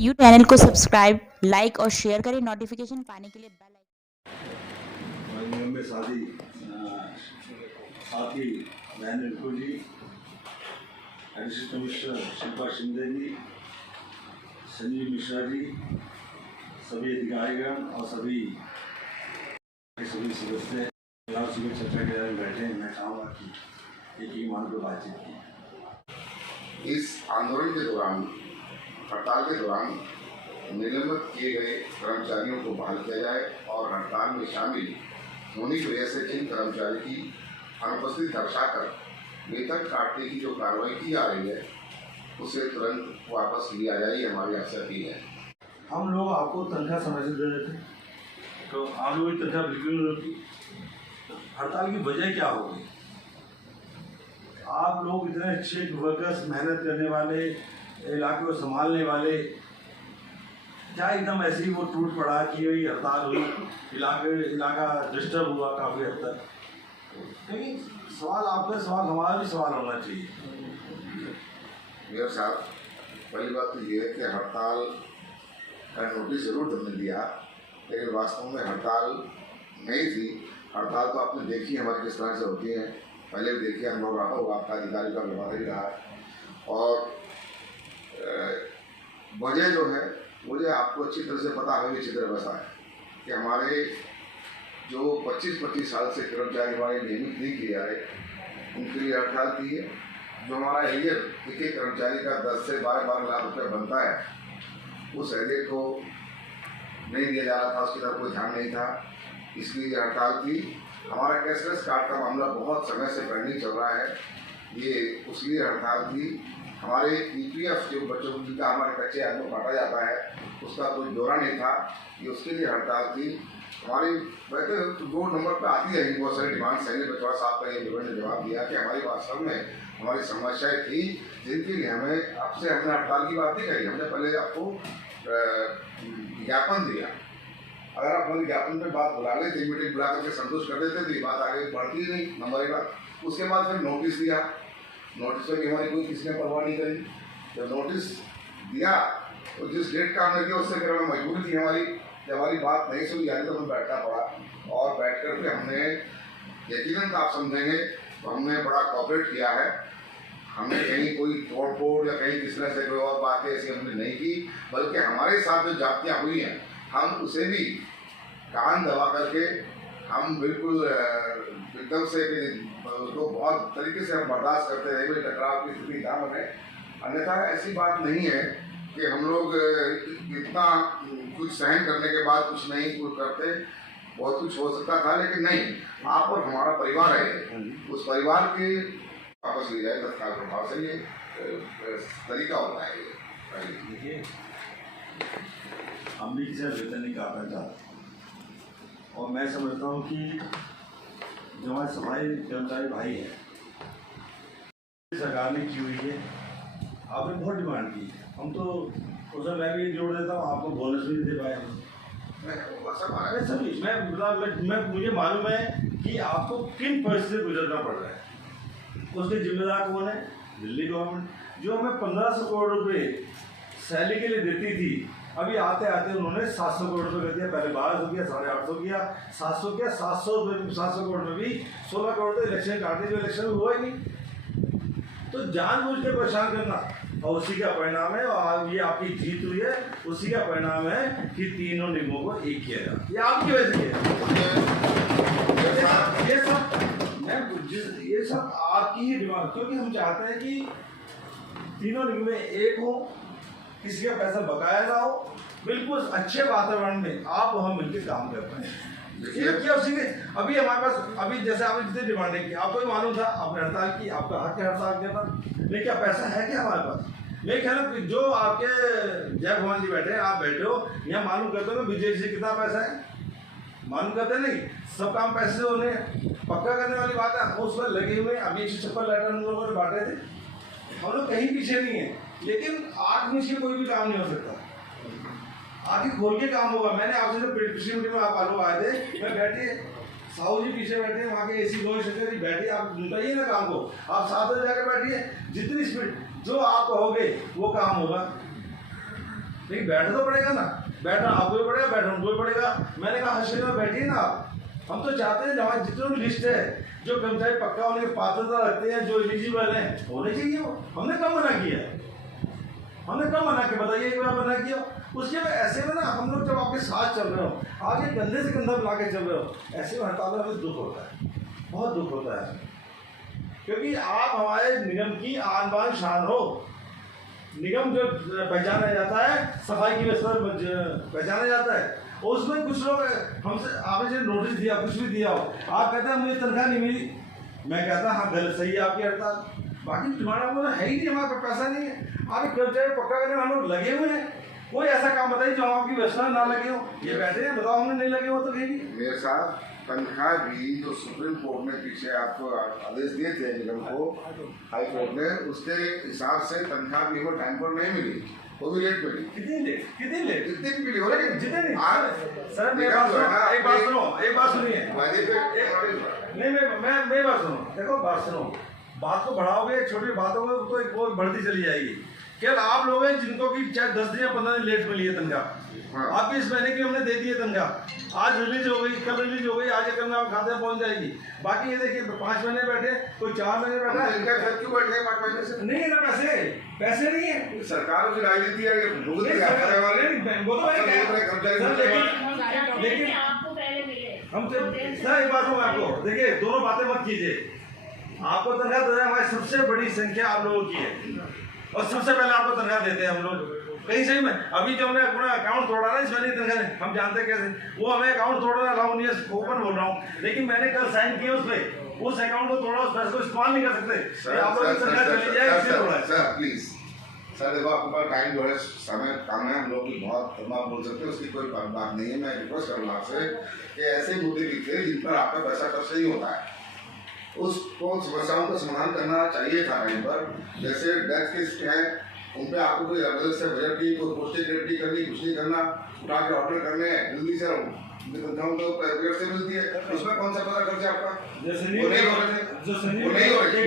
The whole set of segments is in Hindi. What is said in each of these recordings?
यू चैनल को सब्सक्राइब, लाइक और शेयर करें। नोटिफिकेशन पाने के लिए बेल नियम में शादी साथी बहन रिंकू जी, एडिशनल कमिश्नर शिल्पा शिंदे जी, संजीव मिश्रा जी, सभी अधिकारीगण और सभी सदस्य सुबह चर्चा के दौरान बैठे हैं। मैं चाहूँगा कि एक ही मान पर बातचीत की। इस आंदोलन के दौरान, हड़ताल के दौरान निलंबित किए गए कर्मचारियों को बहाल किया जाए और हड़ताल में शामिल होने की वजह से जिन कर्मचारी की अनुपस्थिति दर्शाकर वेतन काटने की जो कार्रवाई की जा रही है उसे तुरंत वापस लिया जाए, ये हमारी आपसे अपील है। हम लोग आपको तनख्वाह समय से दे देते, तो आप लोगों की तनख्वाह बिल्कुल नहीं होती। हड़ताल की वजह क्या होगी? आप लोग इतने अच्छे वर्कर्स, मेहनत करने वाले, इलाके को संभालने वाले, क्या एकदम ऐसे ही वो टूट पड़ा कि वही हड़ताल हुई, इलाका डिस्टर्ब हुआ काफ़ी हद तक? लेकिन सवाल आपका सवाल, हमारा भी सवाल होना चाहिए। मेयर साहब, पहली बात तो ये है कि हड़ताल का नोटिस जरूर तुमने दिया, लेकिन वास्तव में हड़ताल नहीं थी। हड़ताल तो आपने देखी हमारी किस तरह से होती है, पहले भी देखिए, अनुभव रहा होगा, आपका अधिकारी का व्यवहार ही रहा। और वजह जो है मुझे आपको अच्छी तरह से पता है, अच्छी तरह वैसा है कि हमारे जो 25-25 साल से कर्मचारी हमारे नियमित नहीं किए जा रहे उनके लिए हड़ताल की है। जो हमारा एरियर एक कर्मचारी का 10 से 12 लाख रुपये बनता है, उस एरियर को नहीं दिया जा रहा था, उसकी तरफ कोई ध्यान नहीं था, इसलिए हड़ताल थी। हमारा कैशलेस कार्ड का मामला बहुत समय से पेंडिंग चल रहा है, ये उसके लिए हड़ताल थी। हमारे EPF जो बच्चों का हमारे कच्चे आदमी को काटा जाता है उसका कोई ब्यौरा नहीं था, ये उसके लिए हड़ताल थी। हमारी वैसे तो 2 नंबर पर आती रहेंगी बहुत सारी डिमांड्स हैं। बचौर साहब का ये विवरण ने जवाब दिया कि हमारी वास्तव में हमारी समस्याएं थी जिनके लिए हमने हड़ताल की बात नहीं करी, हमने पहले आपको ज्ञापन दिया। अगर आप हमारे ज्ञापन पे बात बुला लेते, मीटिंग बुला करके संतुष्ट कर देते तो ये बात आगे बढ़ती ही नहीं, नंबर एक बात। उसके बाद फिर नोटिस दिया, नोटिस में हमारी कोई किसी ने परवाह नहीं करी। जब नोटिस दिया तो जिस डेट का हमने दिया उससे फिर हमें मजबूरी थी हमारी, जब हमारी बात नहीं सुनी जाती तो हमें बैठना पड़ा। और बैठ कर के हमने यकीनन आप समझेंगे तो हमने बड़ा कॉपरेट किया है। हमने कहीं कोई तोड़ फोड़ या कहीं किसी तरह से कोई और बातें ऐसी हमने नहीं की, बल्कि हमारे साथ जो जातियाँ हुई हैं हम उसे भी कान दबा करके हम बिल्कुल एकदम से उसको बहुत तरीके से हम बर्दाश्त करते रहे, कोई टकराव की स्थिति ना बने। अन्यथा ऐसी बात नहीं है कि हम लोग इतना कुछ सहन करने के बाद कुछ नहीं कुछ करते, बहुत कुछ हो सकता था, लेकिन नहीं, आप और हमारा परिवार है, उस परिवार के वापस ले जाए तत्काल प्रभाव से, ये तरीका होता है। देखिए, हम भी किसी वेतन नहीं काटना चाहते, और मैं समझता हूँ कि जो हमारे सफाई कर्मचारी भाई हैं, सरकार ने की हुई है, आपने बहुत डिमांड की, हम तो उसमें मैं भी जोड़ देता हूँ, आपको बोनस भी दे पाए हम। मुझे मालूम है कि आपको किन परिस्थिति से गुजरना पड़ रहा है, उसके जिम्मेदार कौन है? दिल्ली गवर्नमेंट, जो हमें 1500 करोड़ रुपये सैलरी के लिए देती थी, अभी आते आते उन्होंने 700 करोड़ रुपये कर दिया। पहले 1200 किया, 850 किया, 700 किया, 700 करोड़ में भी 16 करोड़ तो इलेक्शन काट दिए, जो इलेक्शन में हुआ ही नहीं। तो जानबूझ के परेशान करना, और उसी का परिणाम है, और ये आपकी जीत हुई है, उसी का परिणाम है कि तीनों निगमों को एक किया जाए। ये आपकी वजह से ये सब आपकी ही डिमांड, क्योंकि हम चाहते हैं कि तीनों निगम एक हो, किसी का पैसा बकाया ना हो, बिल्कुल अच्छे वातावरण में आप हम मिलकर काम कर पाए। अभी हमारे पास, अभी जैसे आपने जितनी डिमांडें की, आपको भी मालूम था, आपने हड़ताल की, आपका हक है हड़ताल के पास, लेकिन क्या पैसा है क्या हमारे पास? मैं कह रहा हूँ जो आपके जय भगवान जी बैठे हैं, आप बैठे हो यहाँ, मालूम करते हो बीजेपी से कितना पैसा है, मालूम करते नहीं, सब काम पैसे से होने पक्का करने वाली बात है, हम उसमें लगे हुए। अभी 156 लेटर हम लोगों ने बांटे थे, हम लोग कहीं पीछे नहीं है, लेकिन आँख नीचे कोई भी काम नहीं हो सकता, आगे खोल के काम होगा। मैंने आपसे जब पिछली मीटिंग में आप लोग आए थे, मैं बैठिए, साहू जी पीछे बैठे, वहाँ के AC गोविंद शंकर जी बैठिए, आप बताइए ना काम को, आप साथ में जाकर बैठिए, जितनी स्पीड जो आप कहोगे वो काम होगा। लेकिन बैठना तो पड़ेगा ना, बैठना आपको भी पड़ेगा, बैठना उनको भी पड़ेगा। मैंने कहा हर में बैठिए ना आप। हम तो चाहते हैं हमारे जितने भी लिस्ट है, जो कर्मचारी पक्का होने की पात्रता रखते हैं, जो एलिजिबल हैं, होने चाहिए वो। हमने कब मना किया? हमने कब मना किया बताइए, एक बार मना किया? उसके बाद ऐसे में ना हम लोग जब आपके साथ चल रहे हो, आगे कंधे से कंधा मिला के चल रहे हो, ऐसे में हड़ताल में हमें दुख होता है, बहुत दुख होता है। क्योंकि आप हमारे निगम की आन बान शान हो। निगम जो पहचाना जाता है, सफाई की व्यवस्था पहचाना जाता है, और उसमें कुछ लोग हमसे आपने जो नोटिस दिया, कुछ भी दिया हो, आप कहते हैं मुझे तनख्वाह नहीं मिली, मैं कहता हाँ गलत सही है आपकी हड़ताल, बाकी तुम्हारा वो है ही नहीं, हमारे पास पैसा नहीं है। आप कर्मचारी पक्का करने में हम लोग लगे हुए हैं, कोई ऐसा काम बताइए जो आपकी व्यवस्था ना लगे हो। ये बैठे हैं, बताओ हमने नहीं लगे हो तो कहीं भी। मेरे साथ तनख्वाह भी जो सुप्रीम कोर्ट ने पीछे आपको आदेश दिए थे निगम को, हाई कोर्ट ने, उसके हिसाब से तनख्वाह भी वो टाइम पर नहीं मिली, वो भी लेट मिली। कितनी लेट? कितनी लेट? जितनी भी मिली हो, लेकिन जितनी आज सर मेरी बात सुनो, एक बात सुनो, एक बात सुनिए। नहीं मैं बात सुनो, देखो बात सुनो, बात को बढ़ाओगे, छोटी बातों को तो एक और बढ़ती चली जाएगी। केवल आप लोग हैं जिनको कि चाहे 10 दिन या 15 दिन लेट मिली है तनख्वाह। हाँ। आपकी इस महीने की हमने दे दी है तनख्वाह, आज रिलीज हो गई, कल रिलीज हो गई, आज कल में आप खाते में पहुंच जाएगी। बाकी ये देखिए 5 महीने बैठे, कोई 4 महीने बैठा है, इनका खर्च क्यों बैठ गए 5 महीने से? नहीं है ना पैसे, पैसे नहीं है। सरकार की राजनीति है, ये भुगत नहीं, रहे सर, वाले नहीं, वो तो मैंने सब कहा। लोग कर्मचारी सर, लेकिन लेकिन आपको पहले मिले हम तो सर एक बात हूँ आपको, देखिए दोनों बातें मत कीजिए। आपको तनख्वाह दे रहे हैं, हमारी सबसे बड़ी संख्या आप लोगों की है, और सबसे पहले आपको तनख्वाह देते हैं हम लोग। कहीं सही में अभी जो हमने अपना अकाउंट तोड़ा ना, इस महीने तनख्वाह हम जानते कैसे, वो हमें अकाउंट तोड़ना अलाउ नहीं है, ओपन बोल रहा हूँ, लेकिन मैंने कल साइन किया उस पर, उस अकाउंट को तोड़ा, उस पैसे को इस्तेमाल नहीं कर सकते। आप लोगों की तनख्वाह चली जाए इसलिए तोड़ा है। सर प्लीज सर, देखो आपके पास टाइम जो है, समय कम है, हम लोग भी बहुत आप बोल सकते हैं, उसकी कोई बात नहीं है। मैं रिक्वेस्ट करूँगा आपसे कि ऐसे मुद्दे भी थे जिन पर आपका पैसा खर्च नहीं होता है, उसको समस्याओं का समाधान करना चाहिए था टाइम पर। जैसे डेथ केस है, उन पर आपको कोई अलग से बजट की कोई पोस्टिंग क्रेडिट करनी, कुछ नहीं करना, उठा के ऑर्डर करने हैं जल्दी से, तो पेपर से मिलती है, उसमें कौन सा पता खर्च है आपका? जैसे वो नहीं हो रहे थे, वो नहीं हो रहे थे,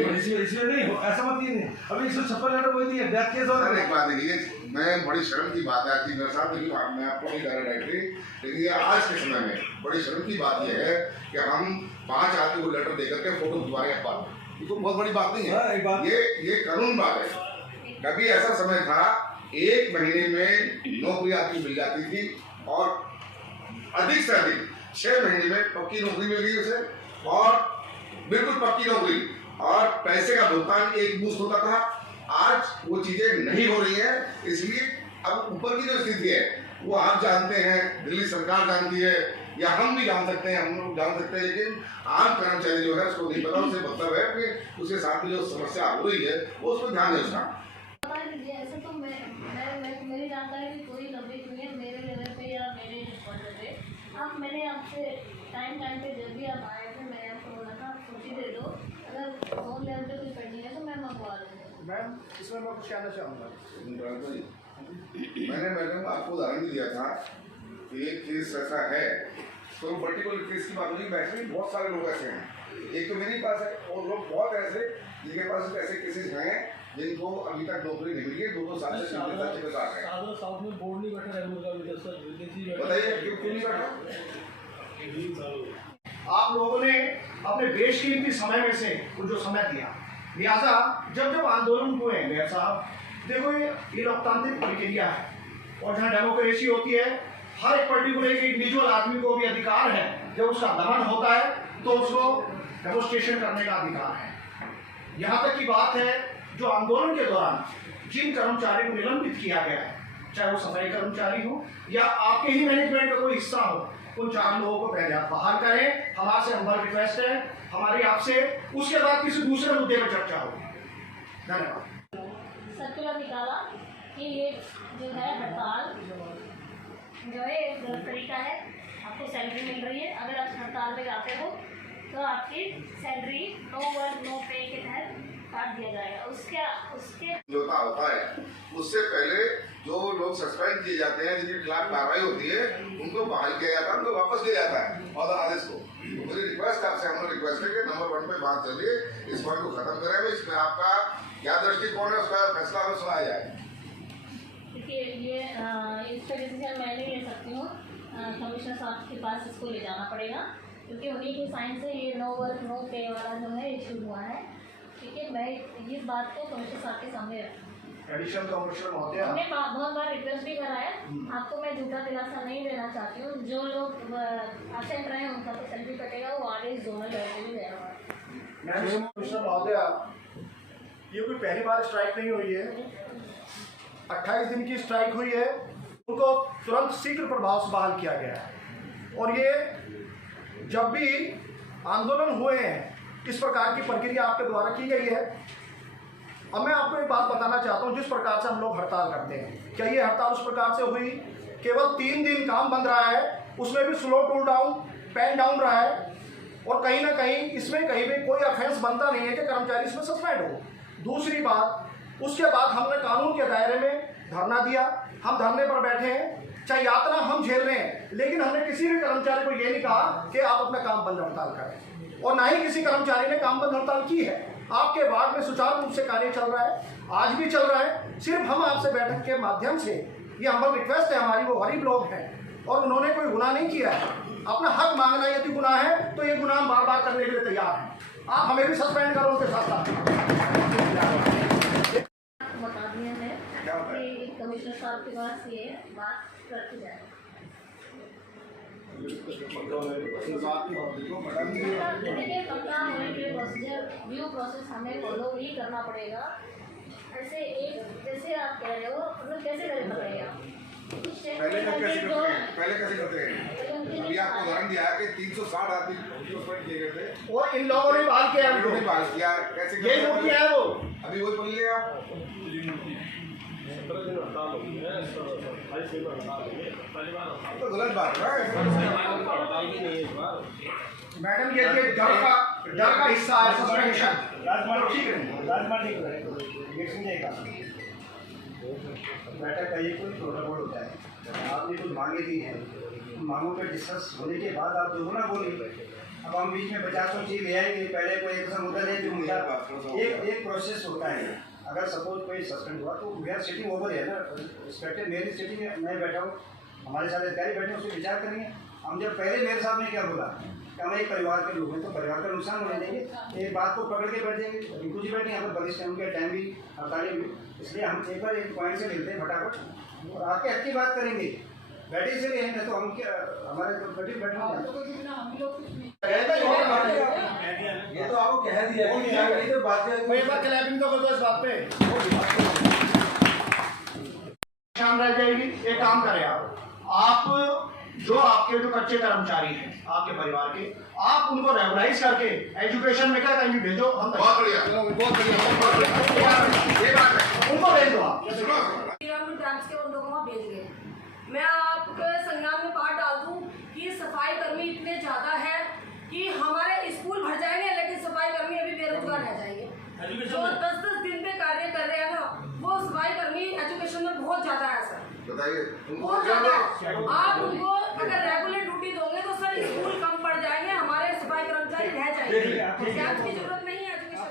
इसमें नहीं हो, ऐसा मत कीजिए। अभी 156 लेटर वही दिए, डेथ केस और एक बात देखिए, मैं बड़ी शर्म की बात है कि मेरे साथ, लेकिन मैं आपको नहीं कह रहा डायरेक्टली, लेकिन ये आज के समय में बड़ी शर्म की बात यह है कि हम 5 आदमी को लेटर देकर के फोटो खिंचवाएं अखबार, ये तो बहुत बड़ी बात नहीं है, ये कानून बात है। कभी ऐसा समय था 1 महीने में नौकरी आपकी मिल जाती थी, और अधिक से अधिक 6 महीने में पक्की नौकरी मिल गई उसे, और बिल्कुल पक्की नौकरी, और पैसे का भुगतान एक मुश्त होता था। आज वो चीजें नहीं हो रही है, इसलिए अब ऊपर की जो स्थिति है वो आप जानते हैं, दिल्ली सरकार जानती है, या हम भी जान सकते हैं, हम लोग जान सकते हैं, लेकिन आम कर्मचारी जो है उसको नहीं पता। उसे मतलब है कि उसके साथ में जो समस्या हो रही है वो उसको ध्यान है उसका। ऐसे तो मेरी जानकारी में कोई लंबित नहीं है मेरे लेवल पे या मेरे पद पे। अब मैंने आपसे टाइम पे जब भी आप आए थे, मैंने आपको बोला था आप छुट्टी दे दो, अगर होम लेवल पे कोई पेंडिंग है तो मैं मंगवा लूँगी। मैम इसमें मैं कुछ कहना चाहूँगा। मैंने मैडम आपको उदाहरण दिया था कि एक केस ऐसा है, तो पर्टिकुलर केस की बात नहीं, वैसे बहुत सारे लोग ऐसे हैं, एक तो मेरे पास है, और लोग बहुत ऐसे जिनके पास ऐसे केसेस हैं जिनको अभी तक नौकरी नहीं मिली है, 2-2 साल से 6 साल है। साउथ में बोर्ड नहीं बैठा है, बताइए क्यों नहीं बैठा? आप लोगों ने अपने बेशकीमती समय में से कुछ जो समय दिया, लिहाजा जब जब आंदोलन हुए हैं मेयर साहब, देखो ये लोकतांत्रिक प्रक्रिया है, और जहाँ डेमोक्रेसी होती है, हर एक पर्टिकुलर इंडिविजुअल आदमी को भी अधिकार है, जब उसका दमन होता है तो उसको डेमोन्स्ट्रेशन करने का अधिकार है। यहाँ तक की बात है, जो आंदोलन के दौरान जिन कर्मचारी को निलंबित किया गया है, चाहे वो सफाई कर्मचारी हो या आपके ही मैनेजमेंट का कोई हिस्सा हो, उन 4 लोगों को पहले आप बाहर करें। हमारे से हमारी रिक्वेस्ट है, हमारी आपसे, उसके बाद किसी दूसरे मुद्दे पर चर्चा होगी। धन्यवाद। सर्कुलर निकाला कि ये जो है हड़ताल जो है गलत तरीका है, आपको सैलरी मिल रही है, अगर आप हड़ताल में जाते हो तो आपकी सैलरी नो वर्क नो पे के तहत काट दिया जाएगा। उसके जो होता है उससे पहले जो लोग सस्पेंड किए जाते हैं, जिनके खिलाफ कार्रवाई होती है, उनको बहाल किया जाता है, उनको वापस किया जाता है और आदेश को। तो मेरी रिक्वेस्ट आपसे, हम लोग रिक्वेस्ट है कि नंबर 1 पे बात चलिए, इस पॉइंट को खत्म करें, इसमें आपका क्या दृष्टिकोण है उसका फैसला हमें सुनाया जाए। देखिए इसका डिसीजन मैं नहीं ले सकती हूँ, कमिश्नर साहब के पास इसको ले जाना पड़ेगा, क्योंकि उन्हीं की साइन से ये नो वर्क नो पे वाला जो है इशू हुआ है। ठीक है, मैं इस बात को कमिश्नर साहब के सामने रखूँ। एडिशनल कमिश्नर महोदय, हमने बहुत बार रिक्वेस्ट भी करा है, आपको मैं झूठा दिलासा नहीं देना चाहती हूँ। जो लोग असेंट रहे हैं उनका तो सैलरी कटेगा, वो आगे जोनल लेवल भी गया हुआ है। कमिश्नर महोदय, ये कोई पहली बार स्ट्राइक नहीं हुई है, 28 दिन की स्ट्राइक हुई है, उनको तुरंत शीघ्र प्रभाव से बहाल किया गया है। और ये जब भी आंदोलन हुए हैं इस प्रकार की प्रक्रिया आपके द्वारा की गई है। अब मैं आपको एक बात बताना चाहता हूँ, जिस प्रकार से हम लोग हड़ताल करते हैं, क्या ये हड़ताल उस प्रकार से हुई? केवल 3 दिन काम बंद रहा है, उसमें भी slow tool down pen down रहा है, और कहीं ना कहीं इसमें कहीं भी कोई ऑफेंस बनता नहीं है कि कर्मचारी इसमें सस्पेंड हो। दूसरी बात, उसके बाद हमने कानून के दायरे में धरना दिया, हम धरने पर बैठे हैं, चाहे यातना हम झेल रहे हैं, लेकिन हमने किसी भी कर्मचारी को ये नहीं कहा कि आप अपना काम बंद हड़ताल करें, और ना ही किसी कर्मचारी ने काम बंद हड़ताल की है। आपके वार्ड में सुचारू रूप से कार्य चल रहा है, आज भी चल रहा है। सिर्फ हम आपसे बैठक के माध्यम से ये हम्बल रिक्वेस्ट है हमारी, वो गरीब लोग हैं और उन्होंने कोई गुनाह नहीं किया है। अपना हक मांगना यदि गुनाह है तो ये गुनाह हम बार बार करने के लिए तैयार हैं। आप हमें भी सस्पेंड करो उनके साथ साथ। बता दिया है कि कमिश्नर साहब के पास ये बात रखी जाए। देखिए, कंप्लेन होने के प्रोसीजर ड्यू प्रोसेस हमें फॉलो ही करना पड़ेगा। ऐसे एक जैसे आप कह रहे हो, मतलब कैसे करें बताइए आप? पहले कैसे करते हैं? अभी आपको उदाहरण दिया है कि 360 आदमी सस्पेंड किए गए थे और इन लोगों ने बहाल किया है, उन्होंने बहाल किया। कैसे यही वो किया है वो अभी वही बोल लिया आप। तो गलत बात है मैडम, ये डर का हिस्सा है सस्पेंशन। ठीक है, बैठक का ये कोई प्रोटोकॉल होता है, आपने कुछ मांगे दी हैं, मांगों पर डिस्कस होने के बाद आप जो ना बोलिए। अब हम बीच में 50 चीज ले आएंगे, पहले कोई एक मुद्दा है जो मुद्दा एक प्रोसेस होता है। अगर सपोज कोई सस्पेंड हुआ तो मेरा सिटिंग ओवर है ना, रिस्पेक्टेड मेरी सिटिंग में मैं बैठा हूँ, हमारे साथ अधिकारी बैठे उससे विचार करेंगे। हम जब पहले मेरे साहब ने क्या बोला कि हम एक परिवार के लोग हैं तो परिवार का नुकसान होने देंगे, एक बात को पकड़ के बैठ जाएंगे। बिल्कुल जी बैठे यहाँ पर वरिष्ठ उनके टाइम भी हड़ताली भी, इसलिए हम एक बार एक पॉइंट से मिलते हैं फटाफट और आके अच्छी बात करेंगे। बैठे से नहीं है तो हम क्या हमारे तो बैठे ये तो आपको कह दिया है कि बात एक बार क्लैपिंग तो कर दो इस बात पे, शाम रह जाएगी। एक काम करें आप जो आपके जो कच्चे कर्मचारी हैं आपके परिवार के, आप उनको रेगुलाइज करके एजुकेशन में क्या कहीं भेजो। हम बहुत बढ़िया, ये बात है, उनको भेज दो आप। के उन लोगों को भेज गए। मैं आपके संज्ञान में बात डाल दूं कि सफाई कर्मी इतने ज्यादा है कि हमारे स्कूल भर जाएंगे, लेकिन सफाई कर्मी अभी बेरोजगार रह जाएंगे। जो 10-10 दिन पे कार्य कर रहे हैं ना, वो सफाई कर्मी एजुकेशन में बहुत ज्यादा है सर, बताइए बहुत ज्यादा। आप उनको अगर रेगुलर ड्यूटी दोगे तो सर स्कूल कम पड़ जाएंगे, हमारे सफाई कर्मचारी रह जाएंगे। कैंप की जरूरत नहीं है एजुकेशन।